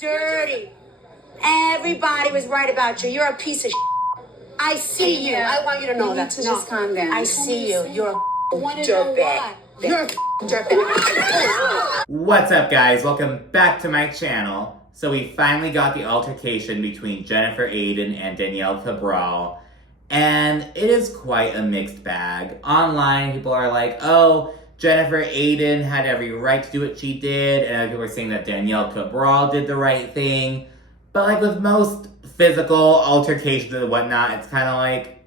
dirty. Everybody was right about you. You're a piece of shit. I see you. I want you to know that. Just calm down. I see you. You're a dirtbag. You're a dirtbag. What's up, guys? Welcome back to my channel. So we finally got the altercation between Jennifer Aydin and Danielle Cabral, and it is quite a mixed bag. Online, people are like, oh, Jennifer Aydin had every right to do what she did, and other people are saying that Danielle Cabral did the right thing. But like with most physical altercations and whatnot, it's kind of like,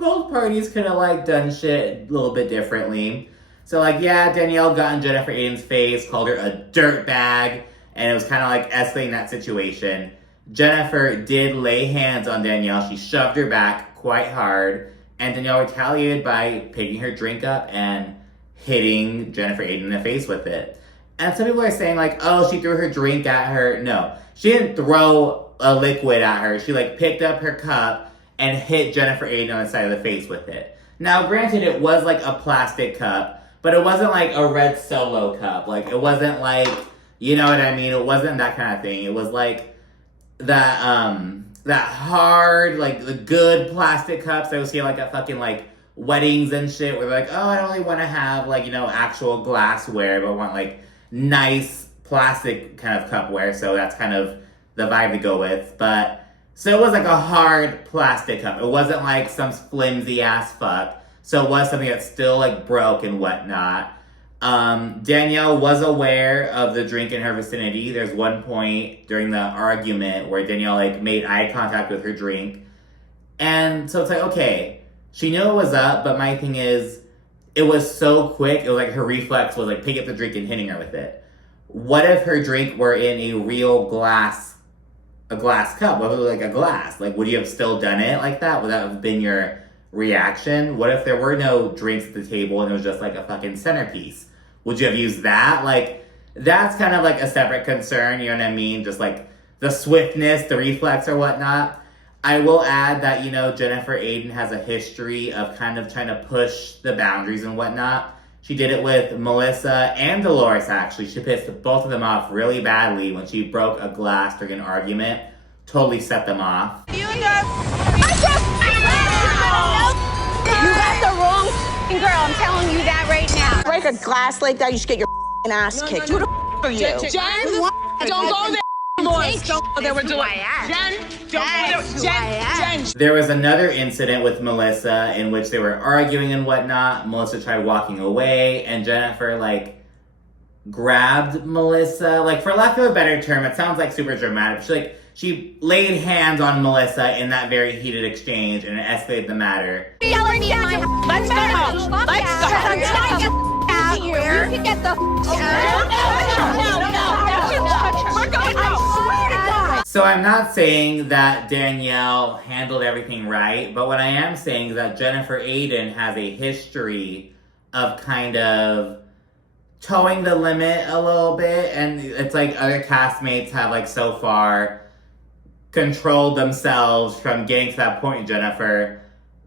both parties could have like done shit a little bit differently. So like, yeah, Danielle got in Jennifer Aydin's face, called her a dirtbag, and it was kind of like escalating that situation. Jennifer did lay hands on Danielle. She shoved her back quite hard, and Danielle retaliated by picking her drink up and hitting Jennifer Aydin in the face with it. And some people are saying like, oh, she threw her drink at her. No, she didn't throw a liquid at her. She like picked up her cup and hit Jennifer Aydin on the side of the face with it. Now, granted, it was like a plastic cup, but it wasn't like a red Solo cup. Like, it wasn't like, you know what I mean? It wasn't that kind of thing. It was like that hard, like the good plastic cups that we see like at fucking like weddings and shit, where they're like, oh, I don't really want to have like, you know, actual glassware, but I want like nice plastic kind of cupware. So that's kind of the vibe to go with. But so it was like a hard plastic cup. It wasn't like some flimsy ass fuck. So it was something that still like broke and whatnot. Danielle was aware of the drink in her vicinity. There's one point during the argument where Danielle like made eye contact with her drink. And so it's like, okay, she knew it was up, but my thing is, it was so quick. It was like her reflex was like picking up the drink and hitting her with it. What if her drink were in a real glass cup? What if it was like a glass? Like, would you have still done it like that? Would that have been your reaction? What if there were no drinks at the table and it was just like a fucking centerpiece? Would you have used that? Like, that's kind of like a separate concern, you know what I mean? Just like the swiftness, the reflex or whatnot. I will add that, you know, Jennifer Aydin has a history of kind of trying to push the boundaries and whatnot. She did it with Melissa and Dolores, actually. She pissed both of them off really badly when she broke a glass during an argument. Totally set them off. You got the wrong girl. I'm telling you that right now. Break a glass like that, you should get your ass kicked. Who the are you? Jen, don't go there. Jen. There was another incident with Melissa in which they were arguing and whatnot. Melissa tried walking away, and Jennifer, like, grabbed Melissa. Like, for lack of a better term, it sounds like super dramatic. She laid hands on Melissa in that very heated exchange, and it escalated the matter. Let's go home. Let's go. Out here. You can get the We're going home. I swear to God. So I'm not saying that Danielle handled everything right, but what I am saying is that Jennifer Aydin has a history of kind of towing the limit a little bit, and it's like other castmates have like so far controlled themselves from getting to that point, Jennifer,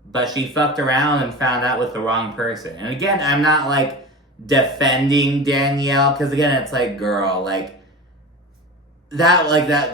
but she fucked around and found out with the wrong person. And again, I'm not like defending Danielle, because again, it's like, girl, like that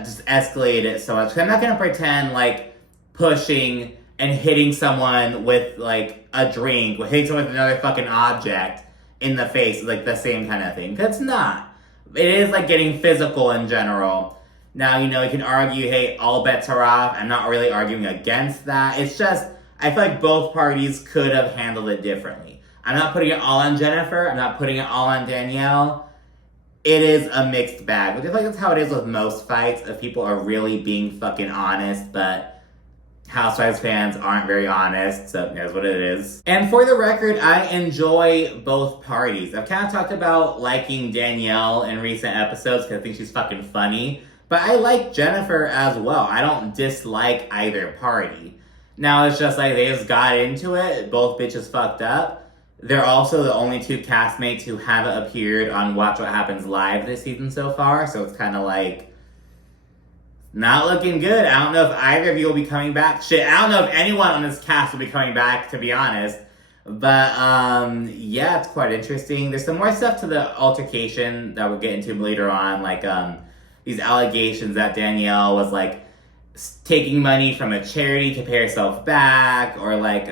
just escalated it so much. I'm not gonna pretend like pushing and hitting someone with like a drink, or hitting someone with another fucking object in the face is like the same kind of thing. 'Cause it's not. It is like getting physical in general. Now, you know, you can argue, hey, all bets are off. I'm not really arguing against that. It's just, I feel like both parties could have handled it differently. I'm not putting it all on Jennifer. I'm not putting it all on Danielle. It is a mixed bag. But I feel like that's how it is with most fights, if people are really being fucking honest, but Housewives fans aren't very honest, so that's what it is. And for the record, I enjoy both parties. I've kind of talked about liking Danielle in recent episodes because I think she's fucking funny. But I like Jennifer as well. I don't dislike either party. Now, it's just like they just got into it. Both bitches fucked up. They're also the only two castmates who haven't appeared on Watch What Happens Live this season so far. So it's kind of like, not looking good. I don't know if either of you will be coming back. Shit, I don't know if anyone on this cast will be coming back, to be honest. But, yeah, it's quite interesting. There's some more stuff to the altercation that we'll get into later on. Like, these allegations that Danielle was like taking money from a charity to pay herself back, or like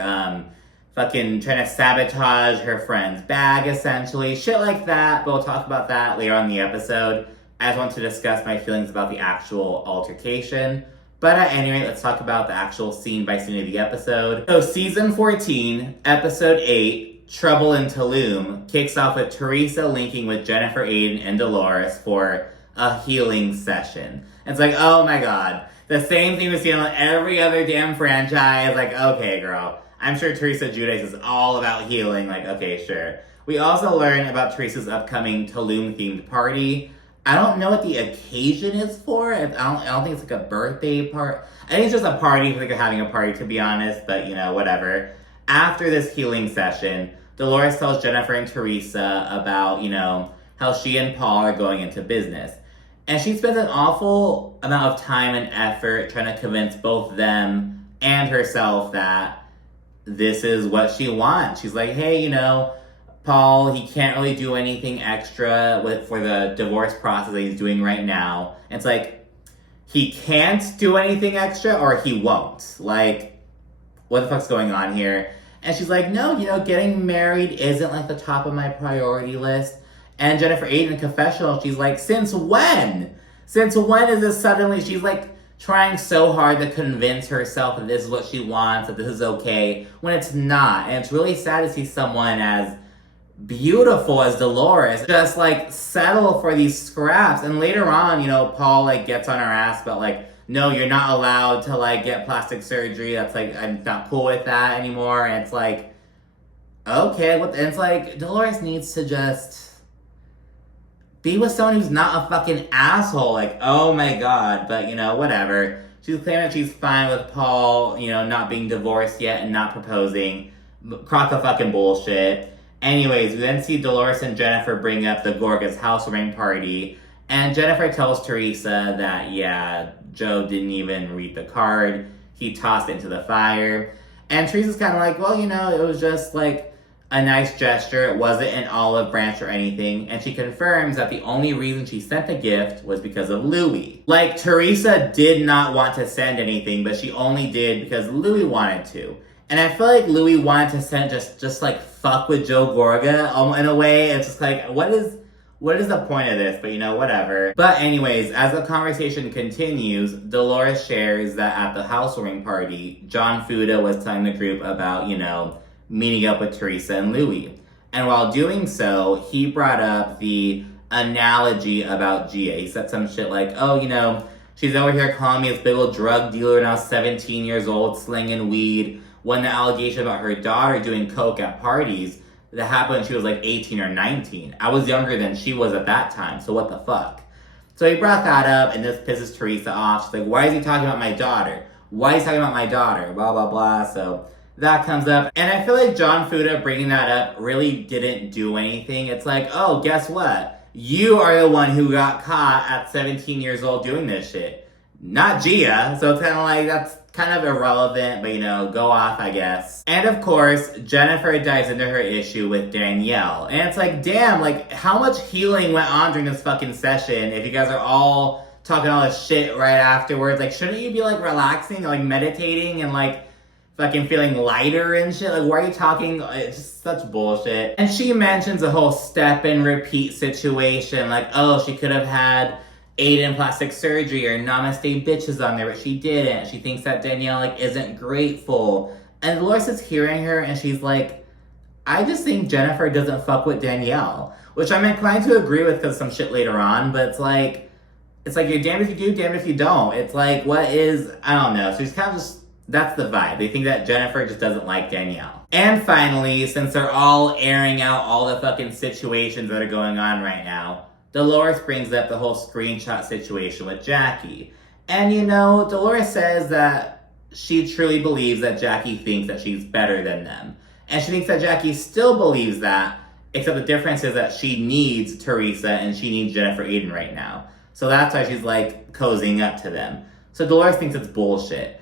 fucking trying to sabotage her friend's bag, essentially. Shit like that, but we'll talk about that later on in the episode. I just want to discuss my feelings about the actual altercation. But at any rate, let's talk about the actual scene by scene of the episode. So season 14, episode 8, Trouble in Tulum, kicks off with Teresa linking with Jennifer, Aydin, and Dolores for a healing session. It's like, oh my god. The same thing we see on every other damn franchise. Like, okay, girl. I'm sure Teresa Giudice is all about healing. Like, okay, sure. We also learn about Teresa's upcoming Tulum-themed party. I don't know what the occasion is for. I don't think it's like a birthday party. I think it's just a party for like having a party, to be honest. But, you know, whatever. After this healing session, Dolores tells Jennifer and Teresa about, you know, how she and Paul are going into business. And she spends an awful amount of time and effort trying to convince both them and herself that this is what she wants. She's like, hey, you know, Paul, he can't really do anything extra for the divorce process that he's doing right now. And it's like, he can't do anything extra or he won't. Like, what the fuck's going on here? And she's like, no, you know, getting married isn't like the top of my priority list. And Jennifer Aydin in the confessional, she's like, since when? Since when is this suddenly? She's like trying so hard to convince herself that this is what she wants, that this is okay, when it's not. And it's really sad to see someone as beautiful as Dolores just like settle for these scraps. And later on, you know, Paul like gets on her ass about like, no, you're not allowed to like get plastic surgery. That's like, I'm not cool with that anymore. And it's like, okay, and it's like Dolores needs to just be with someone who's not a fucking asshole. Like, oh my god. But, you know, whatever. She's claiming that she's fine with Paul, you know, not being divorced yet and not proposing. Crock of fucking bullshit. Anyways, we then see Dolores and Jennifer bring up the Gorga's housewarming party. And Jennifer tells Teresa that, yeah, Joe didn't even read the card. He tossed it into the fire. And Teresa's kind of like, well, you know, it was just like a nice gesture. It wasn't an olive branch or anything. And she confirms that the only reason she sent the gift was because of Louis. Like, Teresa did not want to send anything, but she only did because Louis wanted to. And I feel like Louis wanted to send just like fuck with Joe Gorga in a way. It's just like, what is the point of this? But, you know, whatever. But anyways, as the conversation continues, Dolores shares that at the housewarming party, John Fuda was telling the group about, you know, meeting up with Teresa and Louis. And while doing so, he brought up the analogy about Gia. He said some shit like, oh, you know, she's over here calling me this big old drug dealer now 17 years old, slinging weed, when the allegation about her daughter doing coke at parties that happened when she was like 18 or 19. I was younger than she was at that time, so what the fuck? So he brought that up, and this pisses Teresa off. She's like, why is he talking about my daughter? Why is he talking about my daughter? Blah, blah, blah. So that comes up. And I feel like John Fuda bringing that up really didn't do anything. It's like, oh, guess what? You are the one who got caught at 17 years old doing this shit. Not Gia. So it's kind of like, that's kind of irrelevant, but, you know, go off, I guess. And of course, Jennifer dives into her issue with Danielle. And it's like, damn, like, how much healing went on during this fucking session if you guys are all talking all this shit right afterwards? Like, shouldn't you be, like, relaxing, like, meditating and, like, fucking feeling lighter and shit? Like, why are you talking? It's just such bullshit. And she mentions the whole step and repeat situation. Like, oh, she could have had Aydin plastic surgery or namaste bitches on there, but she didn't. She thinks that Danielle, like, isn't grateful. And Dolores is hearing her, and she's like, I just think Jennifer doesn't fuck with Danielle. Which I'm inclined to agree with because some shit later on, but it's like you're damned if you do, damned if you don't. It's like, what is, I don't know. So she's kind of just, that's the vibe. They think that Jennifer just doesn't like Danielle. And finally, since they're all airing out all the fucking situations that are going on right now, Dolores brings up the whole screenshot situation with Jackie. And, you know, Dolores says that she truly believes that Jackie thinks that she's better than them. And she thinks that Jackie still believes that, except the difference is that she needs Teresa and she needs Jennifer Aydin right now. So that's why she's, like, cozying up to them. So Dolores thinks it's bullshit.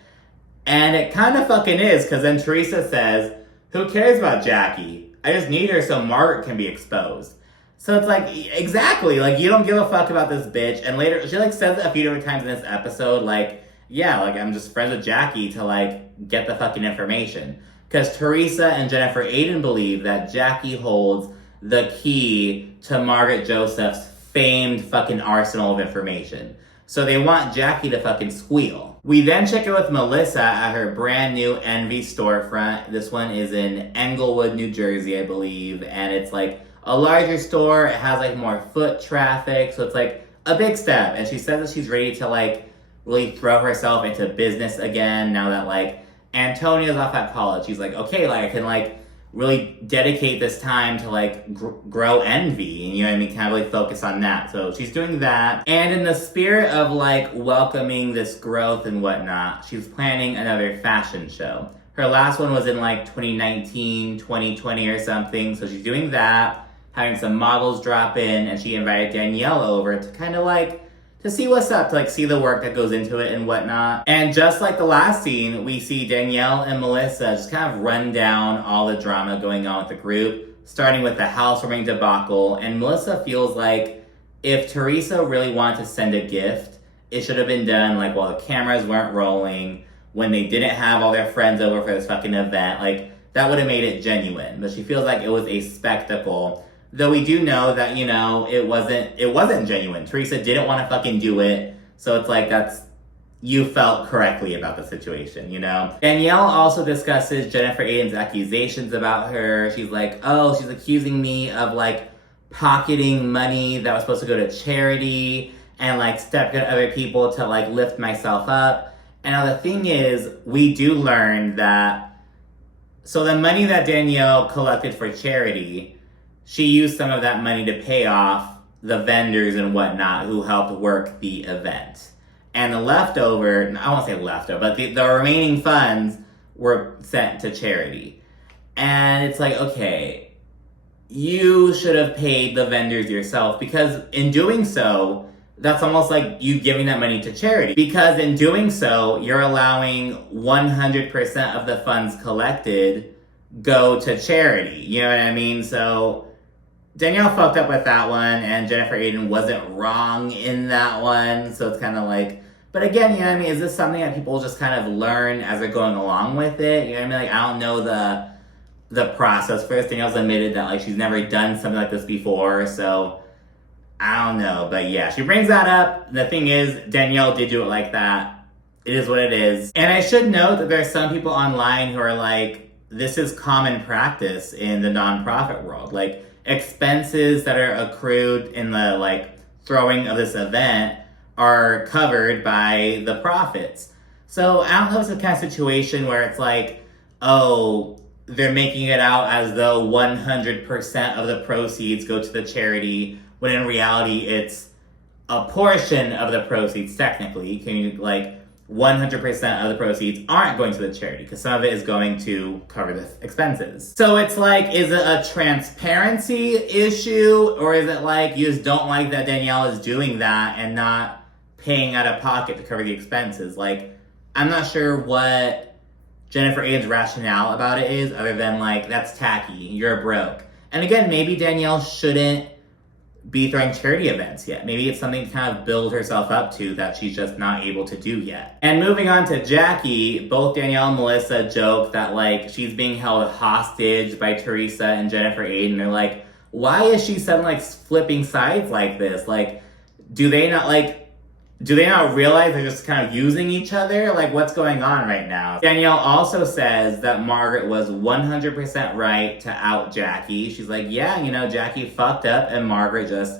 And it kind of fucking is, because then Teresa says, who cares about Jackie? I just need her so Margaret can be exposed. So it's like, exactly, like, you don't give a fuck about this bitch. And later, she, like, says it a few different times in this episode, like, yeah, like, I'm just friends with Jackie to, like, get the fucking information. Because Teresa and Jennifer Aydin believe that Jackie holds the key to Margaret Joseph's famed fucking arsenal of information. So they want Jackie to fucking squeal. We then check in with Melissa at her brand new Envy storefront. This one is in Englewood, New Jersey, I believe. And it's like a larger store. It has like more foot traffic. So it's like a big step. And she says that she's ready to like really throw herself into business again now that like Antonia's off at college. She's like, okay, like I can like really dedicate this time to like grow Envy, and you know what I mean, kind of really focus on that. So she's doing that, and in the spirit of like welcoming this growth and whatnot, she's planning another fashion show. Her last one was in like 2019, 2020 or something, so she's doing that, having some models drop in, and she invited Danielle over to kind of like to see what's up, to like see the work that goes into it and whatnot. And just like the last scene, we see Danielle and Melissa just kind of run down all the drama going on with the group, starting with the housewarming debacle. And Melissa feels like if Teresa really wanted to send a gift, it should have been done like while the cameras weren't rolling, when they didn't have all their friends over for this fucking event. Like, that would have made it genuine. But she feels like it was a spectacle. Though we do know that, you know, it wasn't genuine. Teresa didn't want to fucking do it. So it's like, you felt correctly about the situation, you know? Danielle also discusses Jennifer Aydin's accusations about her. She's like, oh, she's accusing me of like pocketing money that was supposed to go to charity and like stepping on other people to like lift myself up. And now the thing is, we do learn that, so the money that Danielle collected for charity, she used some of that money to pay off the vendors and whatnot who helped work the event. And the leftover, I won't say leftover, but the remaining funds were sent to charity. And it's like, okay, you should have paid the vendors yourself, because in doing so, that's almost like you giving that money to charity. Because in doing so, you're allowing 100% of the funds collected go to charity. You know what I mean? So Danielle fucked up with that one, and Jennifer Aydin wasn't wrong in that one. So it's kind of like, but again, you know what I mean? Is this something that people just kind of learn as they're going along with it? You know what I mean? Like, I don't know the process. First, Danielle's admitted that like she's never done something like this before, so I don't know. But yeah, she brings that up. The thing is, Danielle did do it like that. It is what it is. And I should note that there are some people online who are like, this is common practice in the nonprofit world. Like, expenses that are accrued in the like throwing of this event are covered by the profits. So I don't know if it's the kind of situation where it's like, oh, they're making it out as though 100% of the proceeds go to the charity, when in reality it's a portion of the proceeds technically. Can you like 100% of the proceeds aren't going to the charity, because some of it is going to cover the expenses. So it's like, is it a transparency issue, or is it like you just don't like that Danielle is doing that and not paying out of pocket to cover the expenses? Like, I'm not sure what Jennifer Aydin's rationale about it is, other than like, that's tacky, you're broke. And again, maybe Danielle shouldn't be throwing charity events yet. Maybe it's something to kind of build herself up to that she's just not able to do yet. And moving on to Jackie, both Danielle and Melissa joke that like she's being held hostage by Teresa and Jennifer Aydin. They're like, why is she suddenly like flipping sides like this? Like, do they not realize they're just kind of using each other? Like, what's going on right now? Danielle also says that Margaret was 100% right to out Jackie. She's like, yeah, you know, Jackie fucked up and Margaret just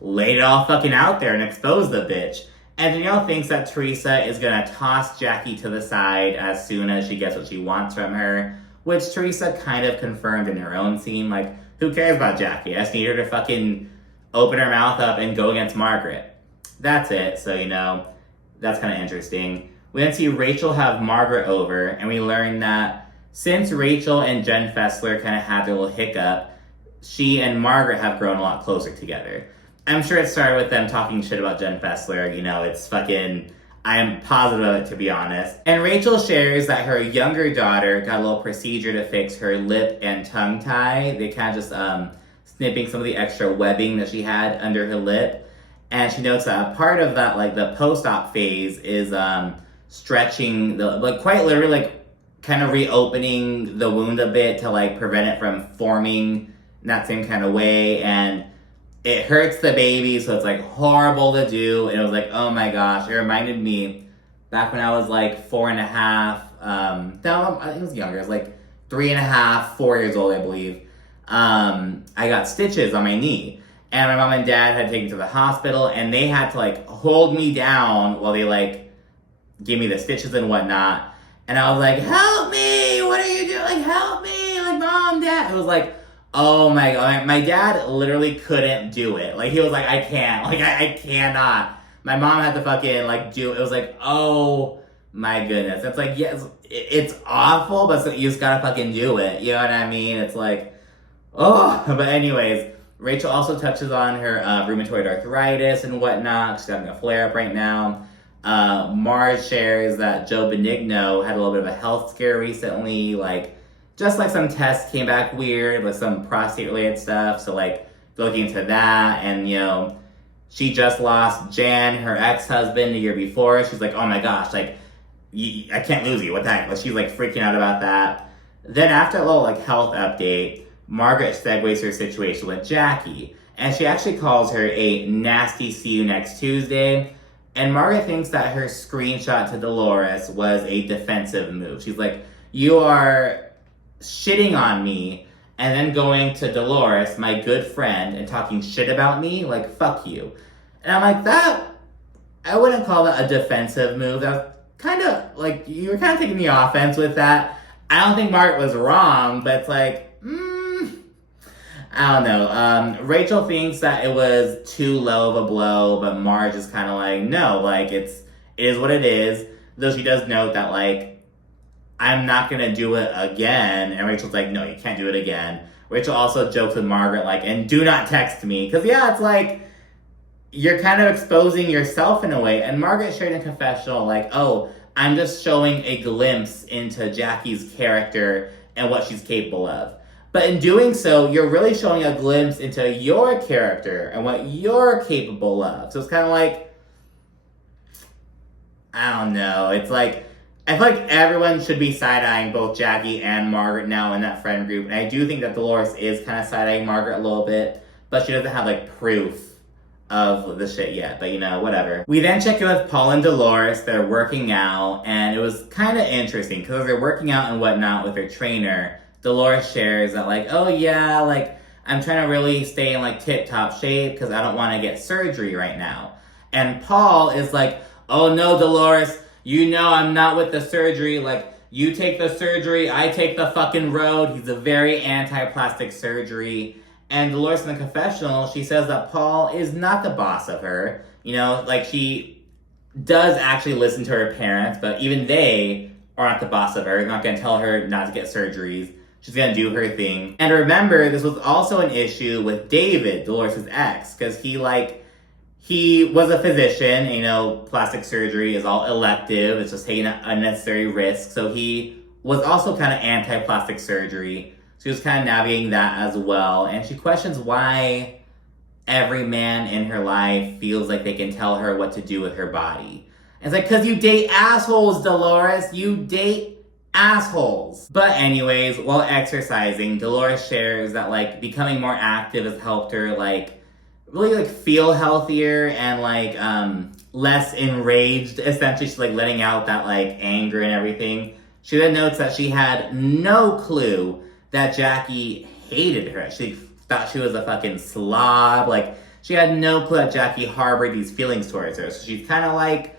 laid it all fucking out there and exposed the bitch. And Danielle thinks that Teresa is gonna toss Jackie to the side as soon as she gets what she wants from her, which Teresa kind of confirmed in her own scene. Like, who cares about Jackie? I just need her to fucking open her mouth up and go against Margaret. That's it. So, you know, that's kind of interesting. We then see Rachel have Margaret over, and we learn that since Rachel and Jen Fessler kind of had their little hiccup, she and Margaret have grown a lot closer together. I'm sure it started with them talking shit about Jen Fessler. You know, it's fucking, I am positive of it, to be honest. And Rachel shares that her younger daughter got a little procedure to fix her lip and tongue tie. They kind of just snipping some of the extra webbing that she had under her lip. And she notes that a part of that, like the post-op phase, is stretching the, like quite literally, like kind of reopening the wound a bit to like prevent it from forming in that same kind of way. And it hurts the baby, so it's like horrible to do. And it was like, oh my gosh, it reminded me back when I was like 4.5, no, I think it was younger. It was like 3.5, 4 years old, I believe. I got stitches on my knee. And my mom and dad had taken me to the hospital, and they had to like hold me down while they like gave me the stitches and whatnot. And I was like, help me, what are you doing? Like, help me, like, mom, dad. It was like, oh my God. My dad literally couldn't do it. Like, he was like, I can't, like, I cannot. My mom had to fucking like do it. It was like, oh my goodness. It's like, yes, it's awful, but so you just gotta fucking do it. You know what I mean? It's like, oh, but anyways, Rachel also touches on her rheumatoid arthritis and whatnot. She's having a flare-up right now. Mars shares that Joe Benigno had a little bit of a health scare recently. Like, just like some tests came back weird with some prostate-related stuff. So, like, looking into that. And, you know, she just lost Jan, her ex-husband, the year before. She's like, oh my gosh, like, I can't lose you. What the heck? Like, she's, like, freaking out about that. Then after a little, like, health update, Margaret segues her situation with Jackie, and she actually calls her a nasty see you next Tuesday. And Margaret thinks that her screenshot to Dolores was a defensive move. She's like, you are shitting on me and then going to Dolores, my good friend, and talking shit about me? Like, fuck you. And I'm like, that, I wouldn't call that a defensive move. That's kind of, like, you were kind of taking the offense with that. I don't think Margaret was wrong, but it's like, I don't know. Rachel thinks that it was too low of a blow, but Marge is kind of like, no, like, it is what it is. Though she does note that, like, I'm not going to do it again. And Rachel's like, no, you can't do it again. Rachel also jokes with Margaret, like, and do not text me. Because, yeah, it's like, you're kind of exposing yourself in a way. And Margaret shared in a confessional, like, oh, I'm just showing a glimpse into Jackie's character and what she's capable of. But in doing so, you're really showing a glimpse into your character and what you're capable of. So it's kind of like, I don't know. It's like, I feel like everyone should be side-eyeing both Jackie and Margaret now in that friend group. And I do think that Dolores is kind of side-eyeing Margaret a little bit, but she doesn't have, like, proof of the shit yet. But, you know, whatever. We then check in with Paul and Dolores. They're working out, and it was kind of interesting because they're working out and whatnot with their trainer. Dolores shares that, like, oh yeah, like, I'm trying to really stay in, like, tip-top shape because I don't want to get surgery right now. And Paul is like, oh no, Dolores, you know I'm not with the surgery. Like, you take the surgery, I take the fucking road. He's a very anti-plastic surgery. And Dolores in the confessional, she says that Paul is not the boss of her. You know, like, she does actually listen to her parents, but even they are not the boss of her. They're not going to tell her not to get surgeries. She's going to do her thing. And remember, this was also an issue with David, Dolores' ex, because he was a physician. You know, plastic surgery is all elective. It's just taking an unnecessary risk. So he was also kind of anti-plastic surgery. So he was kind of navigating that as well. And she questions why every man in her life feels like they can tell her what to do with her body. And it's like, because you date assholes, Dolores. You date assholes. But anyways, while exercising, Dolores shares that, like, becoming more active has helped her, like, really, like, feel healthier and, like, less enraged. Essentially, she's, like, letting out that, like, anger and everything. She then notes that she had no clue that Jackie hated her. She thought she was a fucking slob. Like, she had no clue that Jackie harbored these feelings towards her. So she's kind of, like,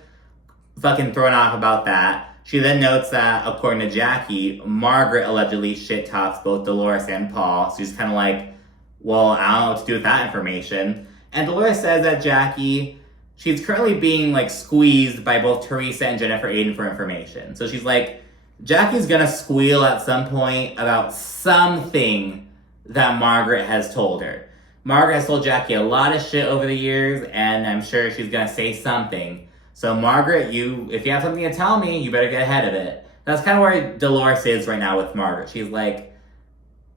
fucking thrown off about that. She then notes that, according to Jackie, Margaret allegedly shit-talks both Dolores and Paul. So she's kind of like, well, I don't know what to do with that information. And Dolores says that Jackie, she's currently being, like, squeezed by both Teresa and Jennifer Aydin for information. So she's like, Jackie's gonna squeal at some point about something that Margaret has told her. Margaret has told Jackie a lot of shit over the years, and I'm sure she's gonna say something. So Margaret, if you have something to tell me, you better get ahead of it. That's kind of where Dolores is right now with Margaret. She's like,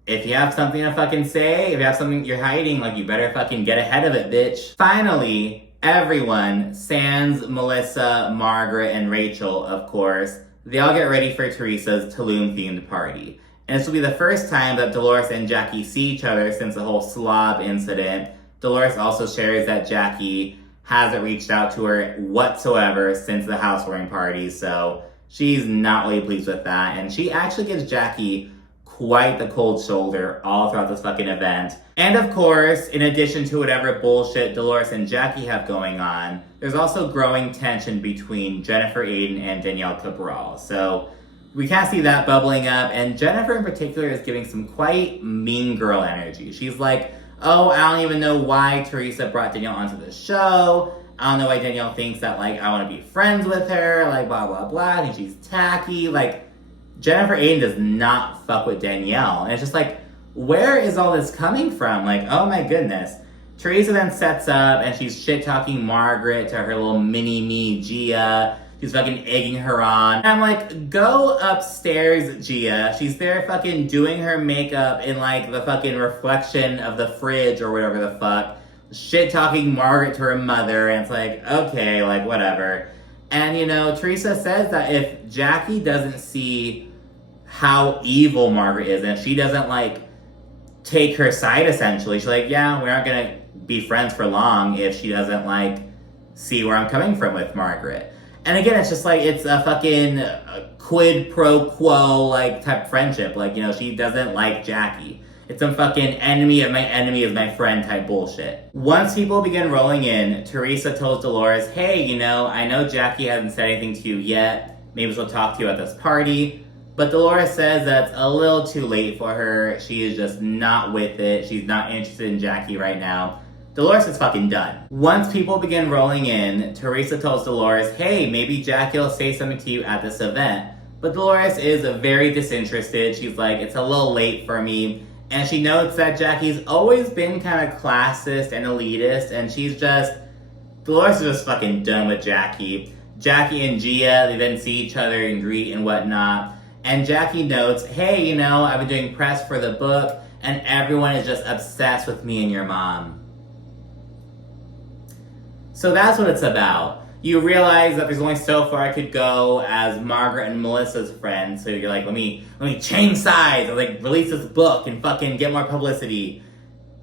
if you have something to fucking say, if you have something you're hiding, like, you better fucking get ahead of it, bitch. Finally, everyone, sans Melissa, Margaret, and Rachel, of course, they all get ready for Teresa's Tulum-themed party. And this will be the first time that Dolores and Jackie see each other since the whole slob incident. Dolores also shares that Jackie hasn't reached out to her whatsoever since the housewarming party, so she's not really pleased with that. And she actually gives Jackie quite the cold shoulder all throughout this fucking event. And of course, in addition to whatever bullshit Dolores and Jackie have going on, there's also growing tension between Jennifer Aydin and Danielle Cabral. So we kind of see that bubbling up, and Jennifer in particular is giving some quite mean girl energy. She's like, oh, I don't even know why Teresa brought Danielle onto the show. I don't know why Danielle thinks that, like, I want to be friends with her, like, blah, blah, blah. I think she's tacky. Like, Jennifer Aydin does not fuck with Danielle. And it's just like, where is all this coming from? Like, oh my goodness. Teresa then sets up and she's shit-talking Margaret to her little mini-me, Gia. She's fucking egging her on. And I'm like, go upstairs, Gia. She's there fucking doing her makeup in, like, the fucking reflection of the fridge or whatever the fuck. Shit-talking Margaret to her mother. And it's like, okay, like, whatever. And, you know, Teresa says that if Jackie doesn't see how evil Margaret is, and she doesn't, like, take her side, essentially, she's like, yeah, we're not gonna be friends for long if she doesn't, like, see where I'm coming from with Margaret. And again, it's just like, it's a fucking quid pro quo, like, type friendship. Like, you know, she doesn't like Jackie. It's some fucking enemy of my enemy is my friend type bullshit. Once people begin rolling in, Teresa tells Dolores, hey, you know, I know Jackie hasn't said anything to you yet. Maybe she'll talk to you at this party. But Dolores says that's a little too late for her. She is just not with it. She's not interested in Jackie right now. Dolores is fucking done. Once people begin rolling in, Teresa tells Dolores, hey, maybe Jackie will say something to you at this event. But Dolores is very disinterested. She's like, it's a little late for me. And she notes that Jackie's always been kind of classist and elitist, and Dolores is just fucking done with Jackie. Jackie and Gia, they then see each other and greet and whatnot. And Jackie notes, hey, you know, I've been doing press for the book, and everyone is just obsessed with me and your mom. So that's what it's about. You realize that there's only so far I could go as Margaret and Melissa's friend. So you're like, let me change sides and, like, release this book and fucking get more publicity.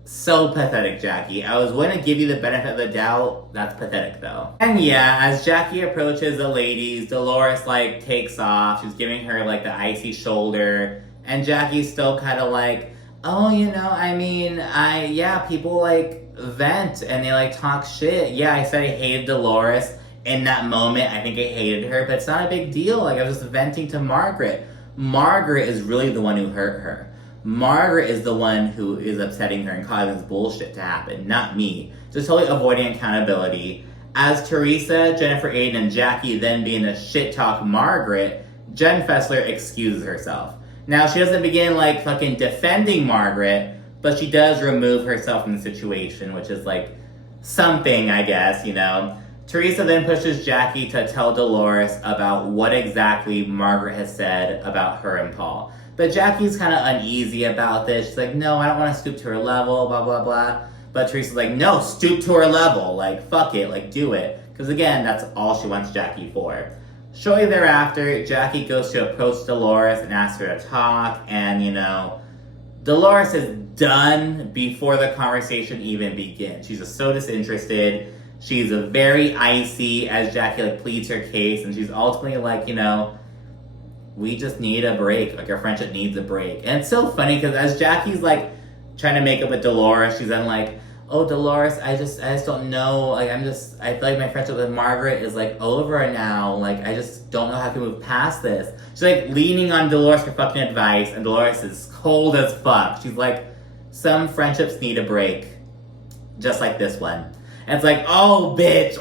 So pathetic, Jackie. I was going to give you the benefit of the doubt. That's pathetic, though. And yeah, as Jackie approaches the ladies, Dolores, like, takes off. She's giving her, like, the icy shoulder. And Jackie's still kind of like, oh, you know, I mean, people, like, vent and they, like, talk shit. Yeah, I said I hated Dolores. In that moment, I think I hated her, but it's not a big deal. Like, I was just venting to Margaret. Margaret is really the one who hurt her. Margaret is the one who is upsetting her and causing this bullshit to happen, not me. Just totally avoiding accountability. As Teresa, Jennifer Aydin, and Jackie then begin to shit-talk Margaret, Jen Fessler excuses herself. Now, she doesn't begin, like, fucking defending Margaret, but she does remove herself from the situation, which is, like, something, I guess, you know. Teresa then pushes Jackie to tell Dolores about what exactly Margaret has said about her and Paul. But Jackie's kind of uneasy about this. She's like, no, I don't want to stoop to her level, blah, blah, blah. But Teresa's like, no, stoop to her level. Like, fuck it, like, do it. Because again, that's all she wants Jackie for. Shortly thereafter, Jackie goes to approach Dolores and ask her to talk. And, you know, Dolores is done before the conversation even begins. She's just so disinterested. She's very icy as Jackie, like, pleads her case, and she's ultimately like, you know, we just need a break. Like, our friendship needs a break. And it's so funny because as Jackie's, like, trying to make up with Dolores, she's then like, oh, Dolores, I just don't know. Like, I feel like my friendship with Margaret is, like, over now. Like, I just don't know how to move past this. She's, like, leaning on Dolores for fucking advice, and Dolores is cold as fuck. She's like, some friendships need a break. Just like this one. And it's like, oh, bitch.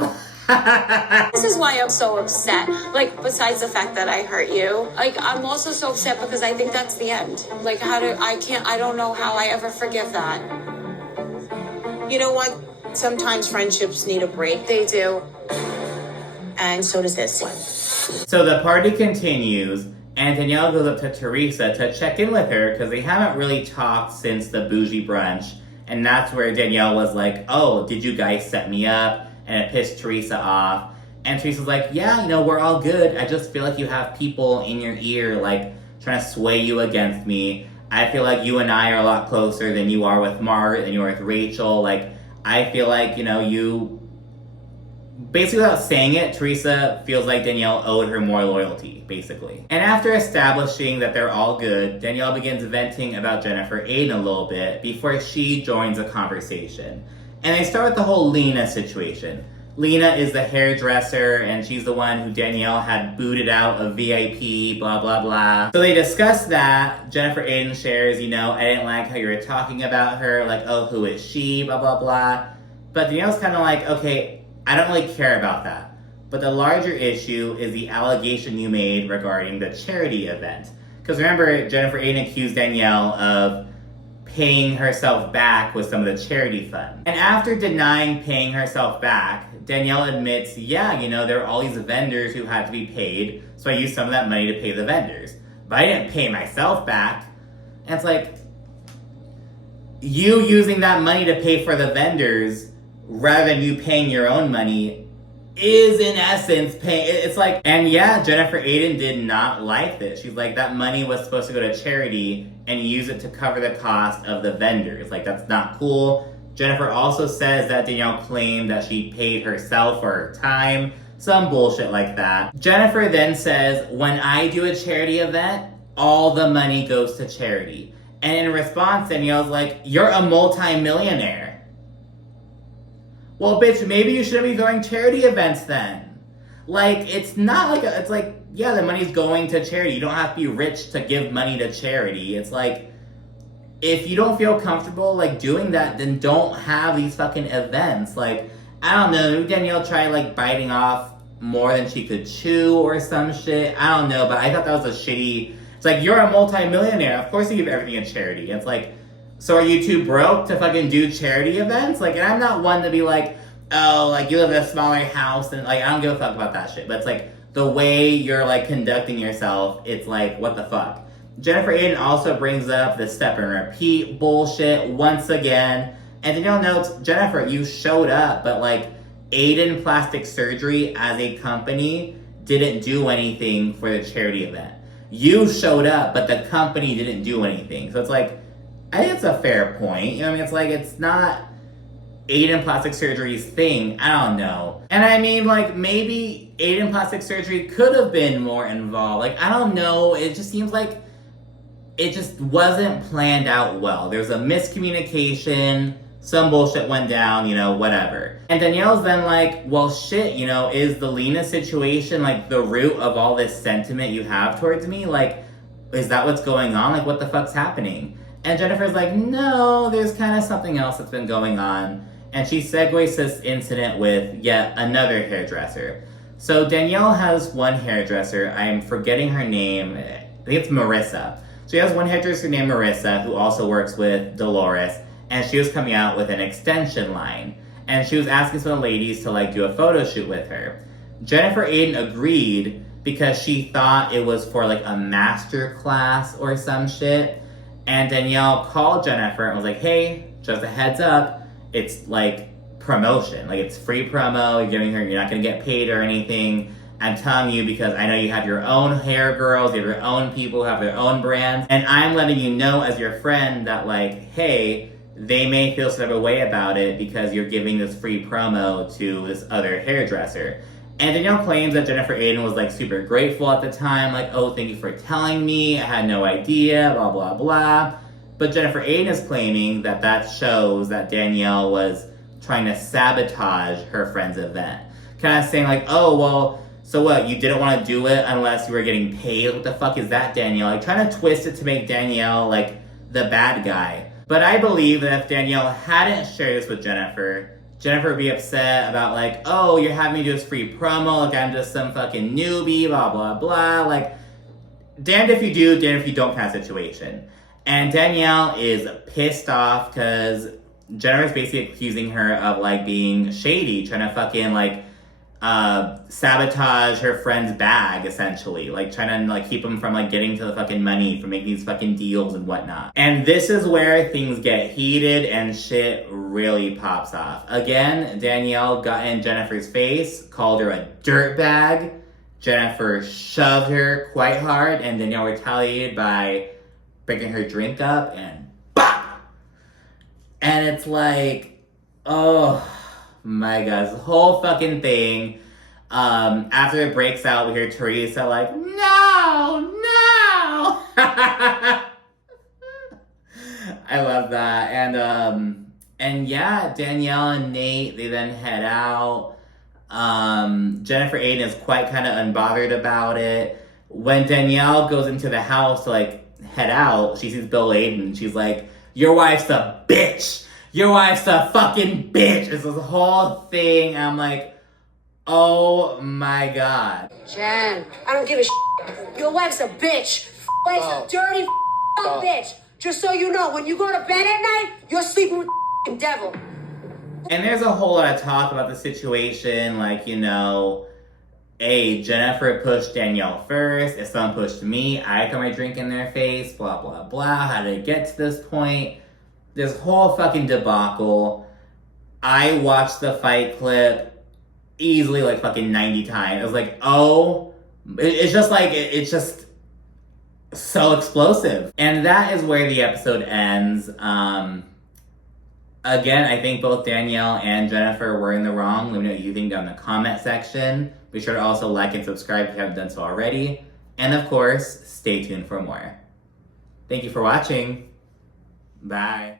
This is why I'm so upset. Like, besides the fact that I hurt you, like, I'm also so upset because I think that's the end. Like, I don't know how I ever forgive that. You know what? Sometimes friendships need a break. They do. And so does this one. So the party continues. And Danielle goes up to Teresa to check in with her because they haven't really talked since the bougie brunch. And that's where Danielle was like, oh, did you guys set me up? And it pissed Teresa off. And Teresa's like, yeah, we're all good. I just feel like you have people in your ear, like, trying to sway you against me. I feel like you and I are a lot closer than you are with Margaret, than you are with Rachel. Like, I feel like, you... Basically, without saying it, Teresa feels like Danielle owed her more loyalty, basically. And after establishing that they're all good, Danielle begins venting about Jennifer Aydin a little bit before she joins the conversation. And they start with the whole Lena situation. Lena is the hairdresser, and she's the one who Danielle had booted out of VIP, blah, blah, blah. So they discuss that. Jennifer Aydin shares, I didn't like how you were talking about her, like, oh, who is she, blah, blah, blah. But Danielle's kind of like, okay, I don't really care about that. But the larger issue is the allegation you made regarding the charity event. Because remember, Jennifer Aydin accused Danielle of paying herself back with some of the charity fund. And after denying paying herself back, Danielle admits, yeah, there were all these vendors who had to be paid, so I used some of that money to pay the vendors. But I didn't pay myself back. And it's like, you using that money to pay for the vendors rather than you paying your own money is in essence paying. It's like, and yeah, Jennifer Aydin did not like this. She's like, that money was supposed to go to charity and use it to cover the cost of the vendors. Like, that's not cool. Jennifer also says that Danielle claimed that she paid herself for her time. Some bullshit like that. Jennifer then says, when I do a charity event, all the money goes to charity. And in response, Danielle's like, you're a multi-millionaire. Well, bitch, maybe you shouldn't be throwing charity events then. Like, it's not like, it's like, yeah, the money's going to charity. You don't have to be rich to give money to charity. It's like, if you don't feel comfortable, like, doing that, then don't have these fucking events. Like, I don't know, maybe Danielle tried, like, biting off more than she could chew or some shit. I don't know, but I thought that was a shitty... It's like, you're a multi-millionaire. Of course you give everything to charity. It's like, so are you too broke to fucking do charity events? Like, and I'm not one to be like, oh, like, you live in a smaller house, and, like, I don't give a fuck about that shit. But it's like, the way you're, like, conducting yourself, it's like, what the fuck? Jennifer Aydin also brings up the step and repeat bullshit once again. And Danielle notes, Jennifer, you showed up, but, like, Aydin Plastic Surgery as a company didn't do anything for the charity event. You showed up, but the company didn't do anything. So it's like, I think it's a fair point. It's like, it's not Aydin Plastic Surgery's thing. I don't know. And I mean, like, maybe Aydin Plastic Surgery could have been more involved. Like, I don't know. It just seems like it just wasn't planned out well. There was a miscommunication. Some bullshit went down, whatever. And Danielle's then like, well, shit, is the Lena situation, like, the root of all this sentiment you have towards me? Like, is that what's going on? Like, what the fuck's happening? And Jennifer's like, no, there's kind of something else that's been going on. And she segues this incident with yet another hairdresser. So Danielle has one hairdresser. I'm forgetting her name. I think it's Marissa. She has one hairdresser named Marissa who also works with Dolores. And she was coming out with an extension line. And she was asking some of the ladies to, like, do a photo shoot with her. Jennifer Aydin agreed because she thought it was for, like, a master class or some shit. And Danielle called Jennifer and was like, hey, just a heads up, it's like promotion. Like, it's free promo, you're not gonna get paid or anything. I'm telling you because I know you have your own hair girls, you have your own people who have their own brands. And I'm letting you know as your friend that, like, hey, they may feel some type of way about it because you're giving this free promo to this other hairdresser. And Danielle claims that Jennifer Aydin was, like, super grateful at the time, like, oh, thank you for telling me, I had no idea, blah, blah, blah. But Jennifer Aydin is claiming that that shows that Danielle was trying to sabotage her friend's event. Kind of saying, like, oh, well, so what, you didn't want to do it unless you were getting paid? What the fuck is that, Danielle? Like, trying to twist it to make Danielle, like, the bad guy. But I believe that if Danielle hadn't shared this with Jennifer would be upset about, like, oh, you're having me do this free promo, like, I'm just some fucking newbie, blah, blah, blah. Like, damned if you do, damned if you don't kind of situation. And Danielle is pissed off because Jennifer's basically accusing her of, like, being shady, trying to fucking, like, sabotage her friend's bag, essentially. Like, trying to, like, keep him from, like, getting to the fucking money, from making these fucking deals and whatnot. And this is where things get heated and shit really pops off. Again, Danielle got in Jennifer's face, called her a dirtbag. Jennifer shoved her quite hard, and Danielle retaliated by picking her drink up and BOP! And it's like, oh my god, this whole fucking thing. After it breaks out, we hear Teresa like, no! I love that. And yeah, Danielle and Nate, they then head out. Jennifer Aydin is quite kind of unbothered about it. When Danielle goes into the house to, like, head out, she sees Bill Aydin, and she's like, your wife's a bitch! Your wife's a fucking bitch! It's this whole thing, and I'm like, oh my god. Jen, I don't give a shit. Your wife's a bitch. Wife's a dirty bitch. Just so you know, when you go to bed at night, you're sleeping with the devil. And there's a whole lot of talk about the situation, like, you know, hey, Jennifer pushed Danielle first. If someone pushed me, I throw my drink in their face, blah, blah, blah. How did it get to this point? This whole fucking debacle. I watched the fight clip easily like fucking 90 times. I was like, oh, it's just like, it's just so explosive. And that is where the episode ends. Again, I think both Danielle and Jennifer were in the wrong. Let me know what you think down in the comment section. Be sure to also like and subscribe if you haven't done so already. And of course, stay tuned for more. Thank you for watching. Bye.